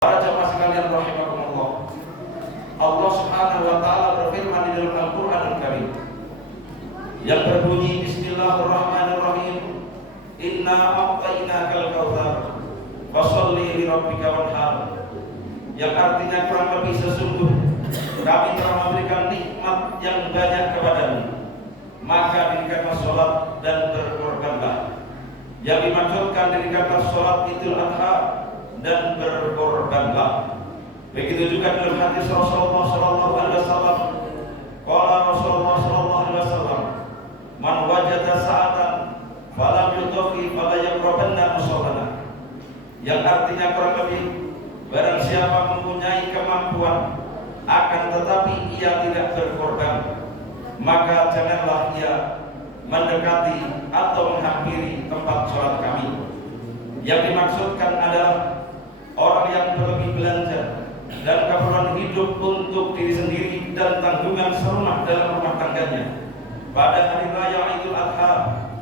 Para jamaah sekalian rahimakumullah, Allah Subhanahu wa taala berfirman di dalam Al-Qur'anul Karim yang berbunyi Bismillahirrahmanirrahim, Inna a'tainakal kautsar fasholli li rabbika wanhar, yang artinya kurang lebih sesungguh kami telah memberikan nikmat yang banyak kepadamu, maka dirikanlah sholat dan berkorbanlah. Yang dimaksudkan dirikanlah sholat Idul Adha dan berkorbanlah. Begitu juga dalam hadis Rasulullah sallallahu alaihi wasallam, qala Rasulullah sallallahu alaihi wasallam, man wajada sa'atan falam yudhi fala yaqrabanna musallana. Yang artinya kurang lebih, barang siapa mempunyai kemampuan akan tetapi ia tidak berkorban, maka janganlah ia mendekati atau menghampiri tempat sholat kami. Yang dimaksudkan adalah orang yang berlebih belanja dan keperluan hidup untuk diri sendiri dan tanggungan serumah dalam rumah tangganya pada hari raya Idul Adha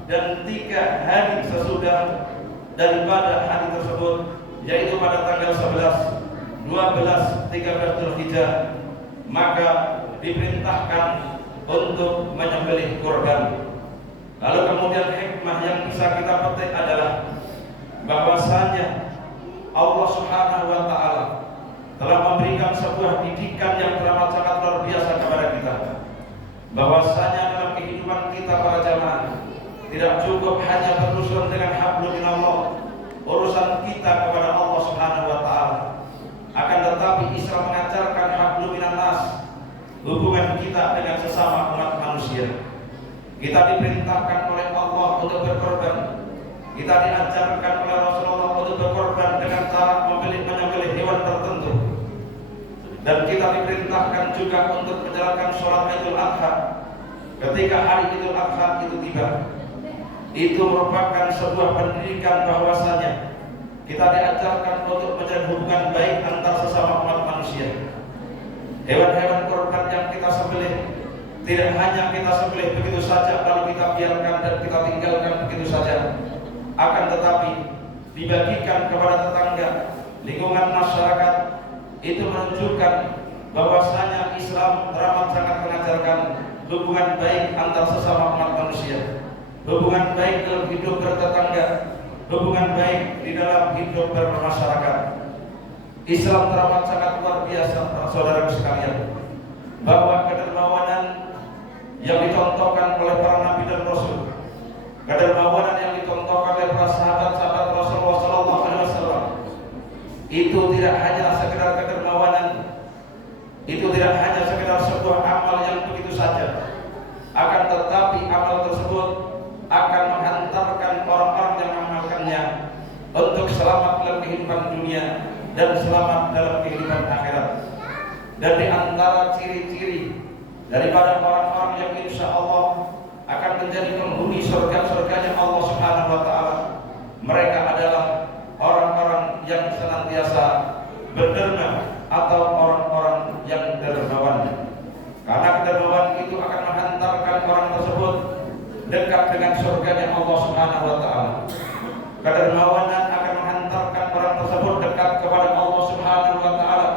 dan 3 hari sesudah daripada hari tersebut, yaitu pada tanggal 11, 12, 13 Dzulhijjah, maka diperintahkan untuk menyembelih kurban. Lalu kemudian hikmah yang bisa kita petik adalah bahwasanya Allah Subhanahu wa taala telah memberikan sebuah didikan yang teramat sangat luar biasa kepada kita, bahwasanya dalam kehidupan kita para jamaah tidak cukup hanya berurusan dengan hablum minallah, urusan kita kepada Allah Subhanahu wa taala, akan tetapi Islam mengajarkan hablum minannas, hubungan kita dengan sesama umat manusia. Kita diperintahkan oleh Allah untuk berkorban. Kita diajarkan oleh Rasulullah untuk berkorban dengan cara menyembelih hewan tertentu. Dan kita diperintahkan juga untuk menjalankan sholat Idul Adha ketika hari Idul Adha itu tiba. Itu merupakan sebuah pendidikan bahwasanya kita diajarkan untuk menjalin hubungan baik antar sesama umat manusia. Hewan-hewan korban yang kita sembelih tidak hanya kita sembelih begitu saja lalu kita biarkan dan kita tinggalkan begitu saja, akan tetapi dibagikan kepada tetangga, lingkungan masyarakat. Itu menunjukkan bahwasanya Islam teramat sangat mengajarkan hubungan baik antar sesama umat manusia, hubungan baik dalam hidup bertetangga, hubungan baik di dalam hidup bermasyarakat. Islam teramat sangat luar biasa, saudara sekalian, bahwa kedermawanan yang dicontohkan oleh para nabi dan rasul, kedermawanan yang dicontohkan oleh para sahabat-sahabat Rasulullah sallallahu alaihi wasallam, itu tidak hanya sekedar kedermawanan, itu tidak hanya sekedar sebuah amal yang begitu saja, akan tetapi amal tersebut akan menghantarkan orang-orang yang mengamalkannya untuk selamat dalam kehidupan dunia dan selamat dalam kehidupan akhirat. Dan di antara ciri-ciri daripada orang-orang yang insya Allah akan menjadi penghuni surga-surganya Allah Subhanahu wa taala, mereka adalah orang-orang yang senantiasa berderma atau orang-orang yang dermawan. Karena kedermawan itu akan menghantarkan orang tersebut dekat dengan surganya Allah Subhanahu wa taala. Kedermawanan akan menghantarkan orang tersebut dekat kepada Allah Subhanahu wa taala.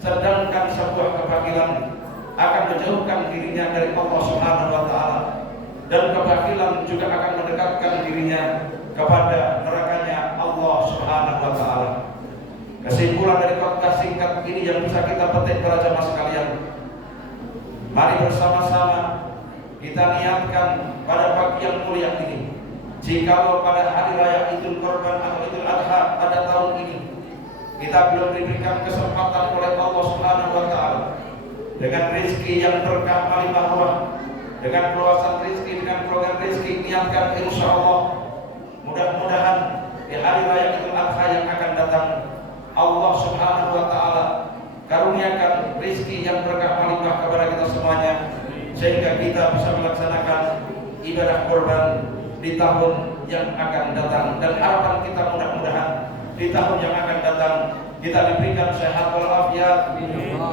Sedangkan sebuah kebakilan akan menjauhkan dirinya dari Allah Subhanahu wa taala, dan kebakilan juga akan mendekatkan dirinya kepada nerakanya Allah Subhanahu wa taala. Kesimpulan dari khotbah singkat ini yang bisa kita petik para jamaah sekalian, mari bersama-sama kita niatkan pada pagi yang mulia ini, jikalau pada hari raya Idul Kurban atau Idul Adha pada tahun ini kita belum diberikan kesempatan oleh Allah Subhanahu wa taala dengan rezeki yang berkah melimpah ruah, dengan keluasan rezeki, dengan program rezeki, niatkan insya Allah mudah-mudahan di hari raya Idul Adha yang akan datang Allah Subhanahu wa taala karuniakan rezeki yang berkah melimpah kepada kita semuanya, sehingga kita bisa melaksanakan ibadah kurban di tahun yang akan datang. Dan harapan kita mudah-mudahan di tahun yang akan datang kita diberikan sehat walafiat,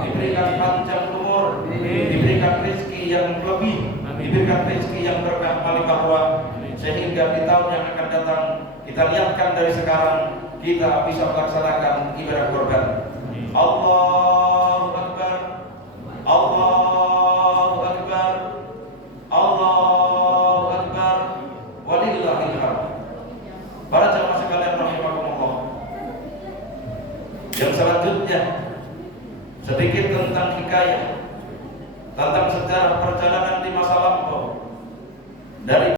diberikan panjang umur, diberikan rezeki yang lebih, diberikan rezeki yang berkah melimpah ruah, sehingga di tahun yang akan datang kita lihatkan dari sekarang kita bisa melaksanakan ibadah kurban. Allahu Akbar, Allahu Akbar, Allahu Akbar, walillahil hamd. Para jamaah sekalian rahimakumullah. Yang selanjutnya sedikit tentang hikayah, tentang sejarah perjalanan di masa lampau dari